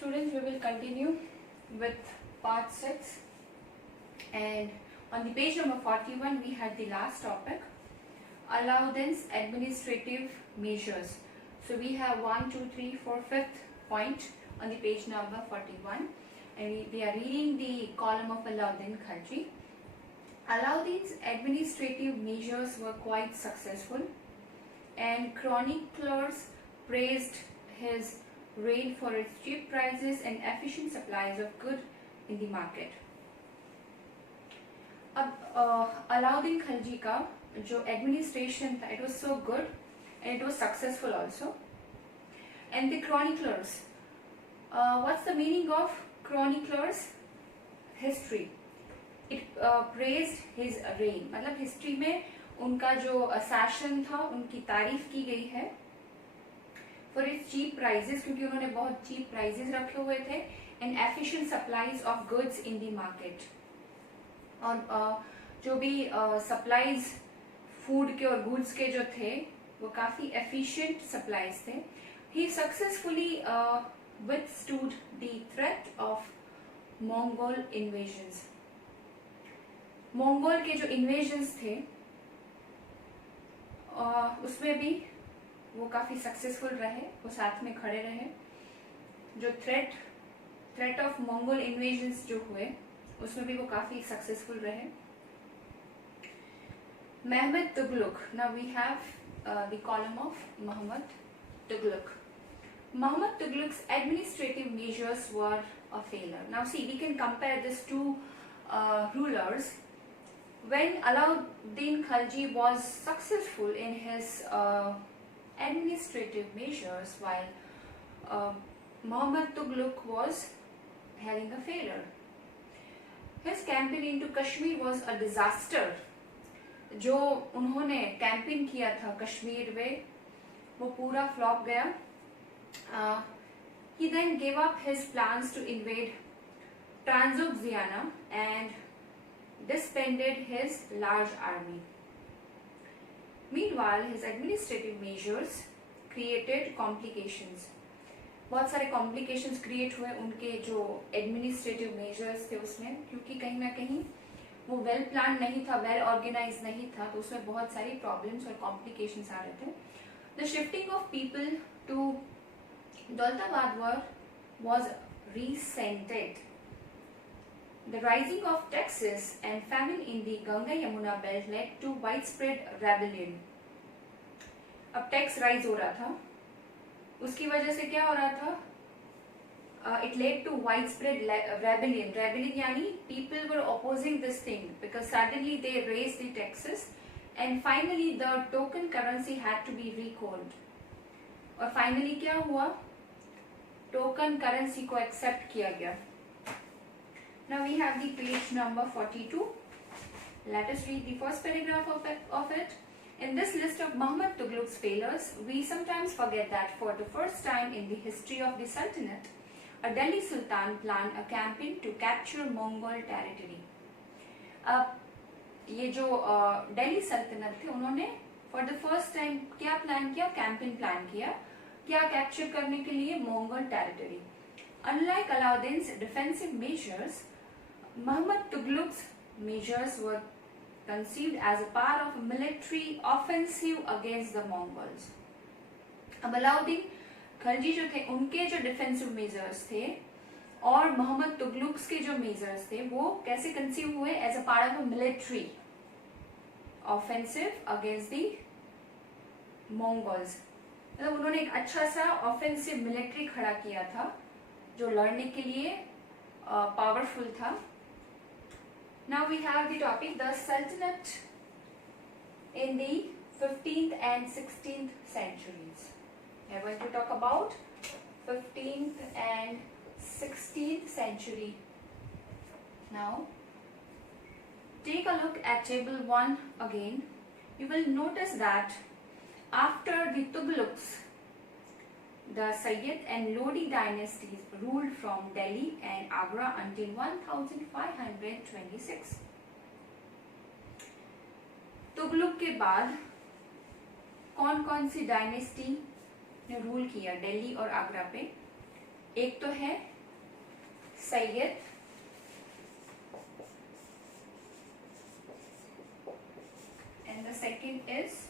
students, we will continue with part 6, and on the page number 41 we had the last topic, allowance administrative measures. So we have 1, 2, 3, 4, 5th point on the page number 41, and we are reading the column of Alauddin Khilji. Alauddin's administrative measures were quite successful, and chroniclers praised his reign for its cheap prices and efficient supplies of goods in the market. अब अलाउद्दीन खिलजी का जो administration था, it was so good and it was successful also. And the chroniclers, what's the meaning of chroniclers? History. It praised his reign. मतलब history में उनका जो शासन था उनकी तारीफ की गई है फॉर इट्स चीप प्राइजेस, क्योंकि उन्होंने बहुत चीप प्राइजेस रखे हुए थे, and efficient supplies of goods in the market. और जो भी सप्लाईज फूड के और गुड्स के जो थे वो काफी एफिशिएंट सप्लाईज थे. He successfully withstood the threat of Mongol invasions. Mongol के जो इन्वेजन्स थे उसमें भी वो काफी सक्सेसफुल रहे, वो साथ में खड़े रहे. जो थ्रेट ऑफ मंगोल इन्वेजन्स जो हुए उसमें भी वो काफी सक्सेसफुल रहे. Mehmed Tughlaq. Now we have the column of Muhammad Tughlaq. Muhammad Tughlaq's administrative measures were a failure. Now see, we can compare these two rulers. When Alauddin Khilji was successful in his administrative measures, while Muhammad Tughlaq was having a failure. His campaign into Kashmir was a disaster. जो उन्होंने campaign किया था कश्मीर में वो पूरा flop गया. He then gave up his plans to invade Transoxiana and disbanded his large army. Meanwhile, his administrative measures created complications. बहुत सारे complications create हुए उनके जो administrative measures थे उसमें, क्योंकि कहीं ना कहीं वो वेल प्लान नहीं था, वेल ऑर्गेनाइज नहीं था, तो उसमें बहुत सारी प्रॉब्लम्स और कॉम्प्लिकेशंस आ रहे थे. The shifting of people to Daulatabad was resented. The rising of taxes and famine in the Ganga-Yamuna belt led to widespread rebellion. अब टैक्स राइज हो रहा था, उसकी वजह से क्या हो रहा था? It led to widespread rebellion. Rebellion यानी people were opposing this thing because suddenly they raised the taxes, and finally the token currency had to be recalled. और finally क्या हुआ? Token currency को accept किया गया. Now we have the page number 42. Let us read the first paragraph of it. In this list of Muhammad Tughlaq's failures, we sometimes forget that for the first time in the history of the Sultanate, a Delhi Sultan planned a campaign to capture Mongol territory. अब ये जो दिल्ली सल्तनत थे उन्होंने for the first time क्या plan किया? Campaign plan किया. क्या कैप्चर करने के लिए? Mongol territory. Unlike Alauddin's defensive measures, Muhammad Tughlaq's measures were conceived as a part of a military offensive against the Mongols. अब अलाउद्दीन खिलजी जो थे उनके जो डिफेंसिव मेजर्स थे और मोहम्मद तुगलक के जो मेजर्स थे वो कैसे कंसीव हुए? As a part of a military offensive against the Mongols. मतलब उन्होंने एक अच्छा सा ऑफेंसिव मिलिट्री खड़ा किया था जो लड़ने के लिए पावरफुल था. Now we have the topic the सल्तनत in the 15th and 16th centuries. We are going to talk about 15th and 16th century. Now, take a look at table 1 again. You will notice that after the Tughlaqs, the Sayyid and Lodi dynasties ruled from Delhi and Agra until 1526. Tughlaq के बाद कौन कौन सी dynasty ने rule किया दिल्ली और आगरा पे? एक तो है Sayyid, and the second is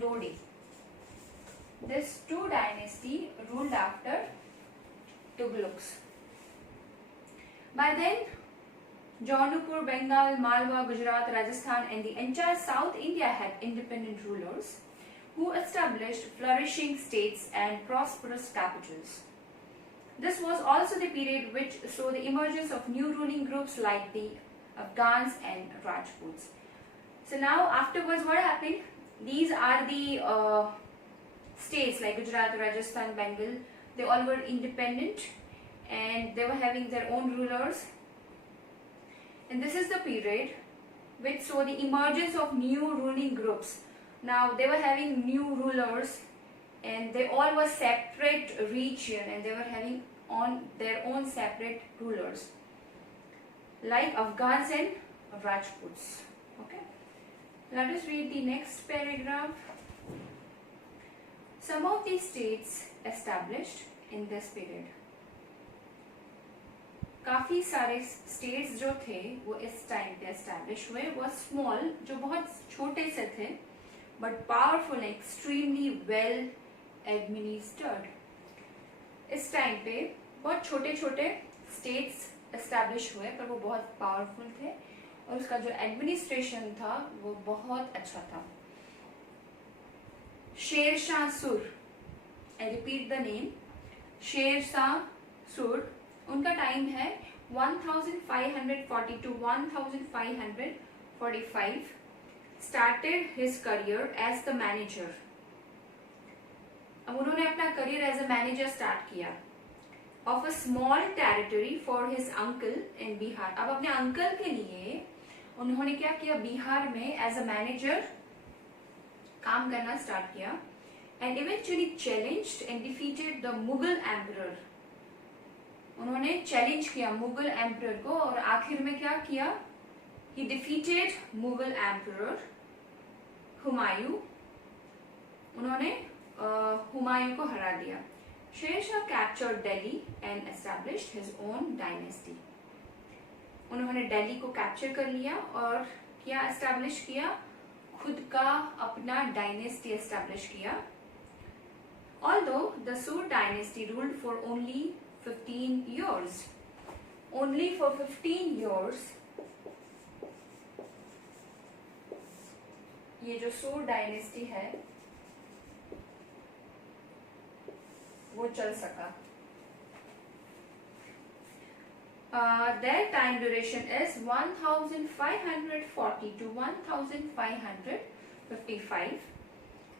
Lodi. These two dynasties ruled after Tughlaqs. By then, Jaunpur, Bengal, Malwa, Gujarat, Rajasthan and the entire South India had independent rulers who established flourishing states and prosperous capitals. This was also the period which saw the emergence of new ruling groups like the Afghans and Rajputs. So now afterwards what happened? These are the states like Gujarat, Rajasthan, Bengal. They all were independent and they were having their own rulers. And this is the period which saw the emergence of new ruling groups. Now they were having new rulers and they all were separate region and they were having on their own separate rulers like Afghans and Rajputs. Okay, let us read the next paragraph. Some of these states established in this period. काफ़ी सारे states जो थे वो इस time पे establish हुए, वो small जो बहुत छोटे से थे but powerful, extremely well administered. इस टाइम पे बहुत छोटे छोटे स्टेट्स एस्टैब्लिश हुए पर वो बहुत पावरफुल थे और उसका जो एडमिनिस्ट्रेशन था वो बहुत अच्छा था. शेर शाह सुर, I repeat the name, Sher Shah सुर. उनका टाइम है 1540 to 1545. Started his career as the manager. अब उन्होंने अपना career as a manager start किया of a small territory for his uncle in Bihar. अब अपने अंकल के लिए उन्होंने क्या किया, बिहार में एज अ मैनेजर काम करना स्टार्ट किया. And eventually challenged and defeated the Mughal emperor. उन्होंने चैलेंज किया मुगल एम्परर को और आखिर में क्या किया, ही डिफीटेड मुगल एम्परर हुमायूं. उन्होंने हुमायूं को हरा दिया. Sher Shah captured Delhi and established his own dynasty. उन्होंने दिल्ली को कैप्चर कर लिया और क्या एस्टैब्लिश किया, खुद का अपना डायनेस्टी एस्टैब्लिश किया. Although the Sur dynasty ruled for only 15 years. Only for 15 years ये जो सूर डायनेस्टी है वो चल सका. Their time duration is 1540 to 1555.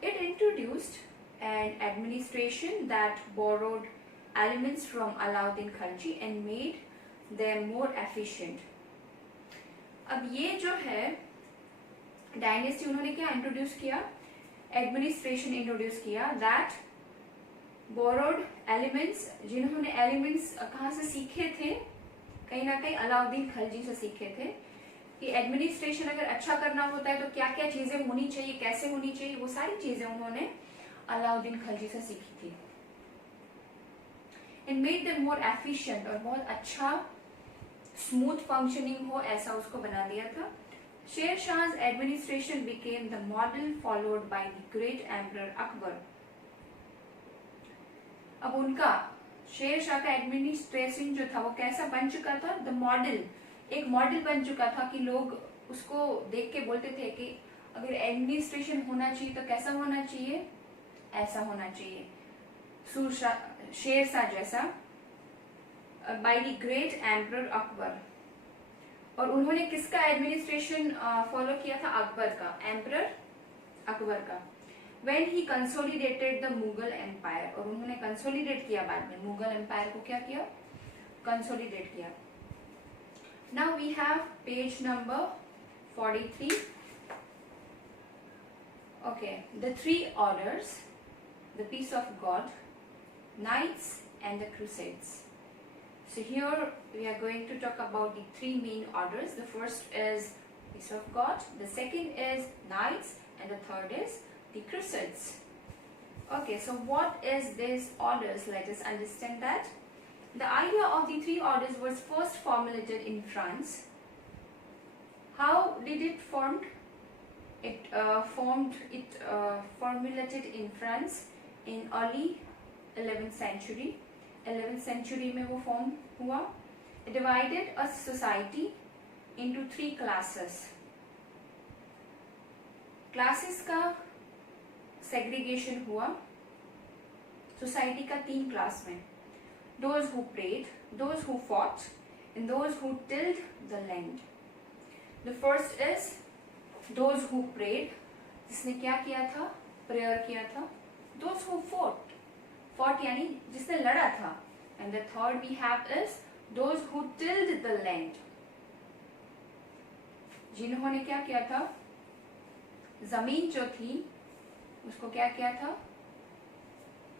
It introduced an administration that borrowed elements from Alauddin Khilji and made them more efficient. अब ये जो है डायनेस्टी उन्होंने क्या इंट्रोड्यूस किया, एडमिनिस्ट्रेशन इंट्रोड्यूस किया दैट बोरोड एलिमेंट्स. जिन्होंने एलिमेंट्स कहाँ से सीखे थे, कहीं ना कहीं अलाउद्दीन खिलजी से सीखे थे कि एडमिनिस्ट्रेशन अगर अच्छा करना होता है तो क्या क्या चीजें होनी चाहिए, कैसे होनी चाहिए, वो सारी चीजें उन्होंने अलाउद्दीन खिलजी से सीखी थी. And made them more efficient, और बहुत अच्छा स्मूथ फंक्शनिंग हो ऐसा उसको बना दिया था. शेर शाह's administration became the model followed by the great emperor Akbar. अब उनका शेर शाह का एडमिनिस्ट्रेशन जो था वो कैसा बन चुका था, द मॉडल, एक मॉडल बन चुका था कि लोग उसको देख के बोलते थे कि अगर एडमिनिस्ट्रेशन होना चाहिए तो कैसा होना चाहिए, ऐसा होना चाहिए, शेर शाह जैसा, by the great emperor Akbar. और उन्होंने किसका एडमिनिस्ट्रेशन फॉलो किया था, अकबर का, एम्परर अकबर का. When he consolidated the Mughal empire, और उन्होंने कंसोलिडेट किया बाद में मुगल एम्पायर को, क्या किया, कंसोलिडेट किया. Now we have page number 43. Okay, the three orders, the peace of God, Knights and the Crusades. So here we are going to talk about the three main orders. The first is Peace of God, the second is Knights, and the third is the Crusades. Okay, so what is these orders? Let us understand that. The idea of the three orders was first formulated in France. How did it formed? It formulated in France in early 11th century. 11th century में वो form हुआ. It divided a society into three classes. Classes का segregation हुआ society का तीन class में. Those who prayed, those who fought, and those who tilled the land. The first is those who prayed, जिसने क्या किया था? Prayer किया था. Those who fought यानी जिसने लड़ा था. And the third we have is those who tilled the land. जिन्होंने क्या किया था? जमीन जो थी उसको क्या किया था?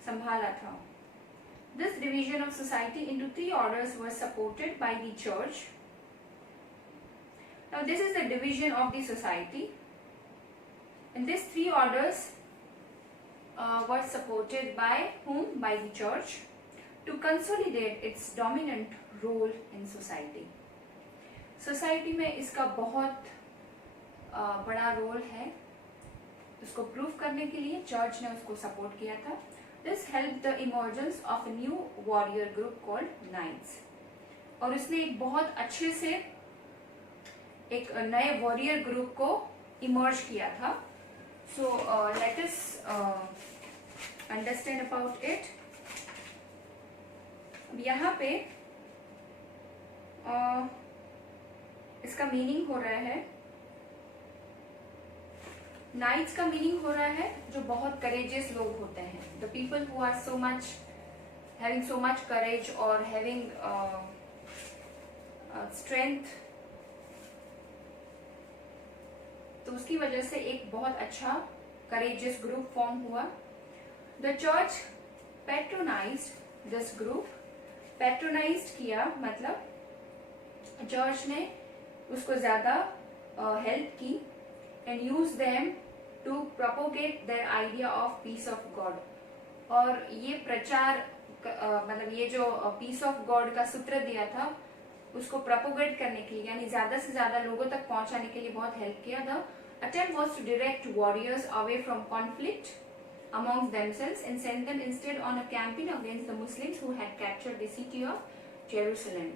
संभाला था. This division of society into three orders was supported by the church. Now this is the division of the society, and these three orders were supported by whom? By the church, to consolidate its dominant role in society. Society में इसका बहुत बड़ा role है. उसको prove करने के लिए church ने उसको सपोर्ट किया था. This helped the emergence of a new warrior group called Knights. और उसने एक बहुत अच्छे से एक नए वॉरियर ग्रुप को इमर्ज किया था. So let us understand about it. यहाँ पे इसका मीनिंग हो रहा है, नाइट्स का मीनिंग हो रहा है जो बहुत करेजियस लोग होते हैं. The people who are so much having so much courage और हैविंग स्ट्रेंथ. तो उसकी वजह से एक बहुत अच्छा करेजियस ग्रुप फॉर्म हुआ. The church patronised this group. Patronised किया मतलब चर्च ने उसको ज्यादा हेल्प की. And use them to propagate their idea of peace of God. और ये प्रचार मतलब ये जो पीस ऑफ गॉड का सूत्र दिया था उसको प्रोपोगेट करने के लिए यानी ज्यादा से ज्यादा लोगों तक पहुंचाने के लिए बहुत हेल्प किया. The attempt was to direct warriors away from conflict amongst themselves and send them instead on a campaign against the Muslims who had captured the city of Jerusalem.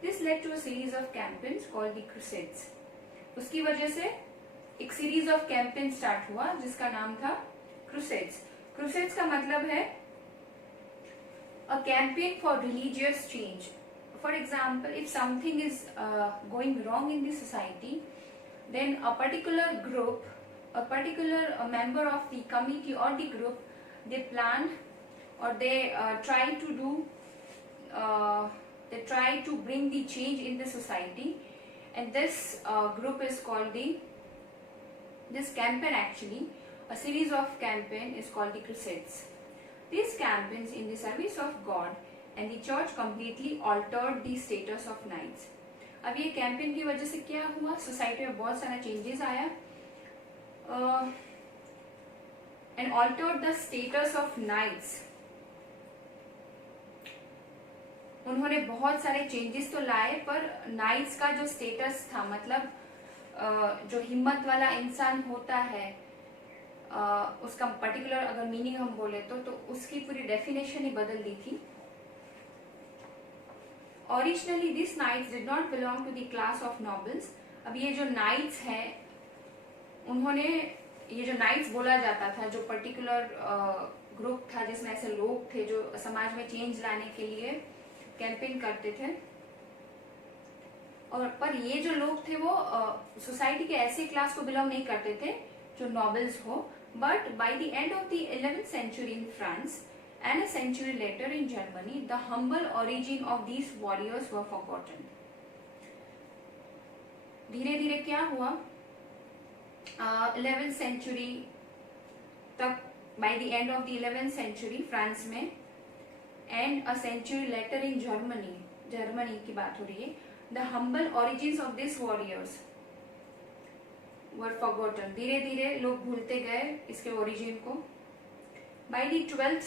This led to a series of campaigns called the Crusades. उसकी वजह से एक series of campaign start हुआ जिसका नाम था crusades. Crusades का मतलब है a campaign for religious change. For example, if something is going wrong in the society, then a particular group, a particular member of the committee or the group, they plan or they try to bring the change in the society, and this group is called this campaign actually, a series of campaign is called the Crusades. These campaigns in the service of God and the church completely altered the status of knights. अब ये campaign की वजह से क्या हुआ? Society में बहुत सारा चेंजेस आया and altered the status of knights. उन्होंने बहुत सारे चेंजेस तो लाए पर नाइट्स का जो स्टेटस था मतलब जो हिम्मत वाला इंसान होता है उसका पर्टिकुलर अगर मीनिंग हम बोले तो उसकी पूरी डेफिनेशन ही बदल दी थी. Originally, these knights did not belong to the class of nobles. अब ये जो knights हैं, उन्होंने ये जो knights बोला जाता था, जो पर्टिकुलर ग्रुप था जिसमें ऐसे लोग थे जो समाज में चेंज लाने के लिए कैंपेन करते थे. और पर ये जो लोग थे वो सोसाइटी के ऐसे क्लास को बिलोंग नहीं करते थे जो नॉबल्स हो. But by the end of the 11th century in France and a century later in Germany, the humble origin of these warriors were forgotten. धीरे धीरे क्या हुआ? 11th century तक, by the end of the 11th century France में, and a century later in Germany की बात हो रही है, the humble origins of these warriors were forgotten. धीरे धीरे लोग भूलते गए इसके ओरिजिन को. By the 12th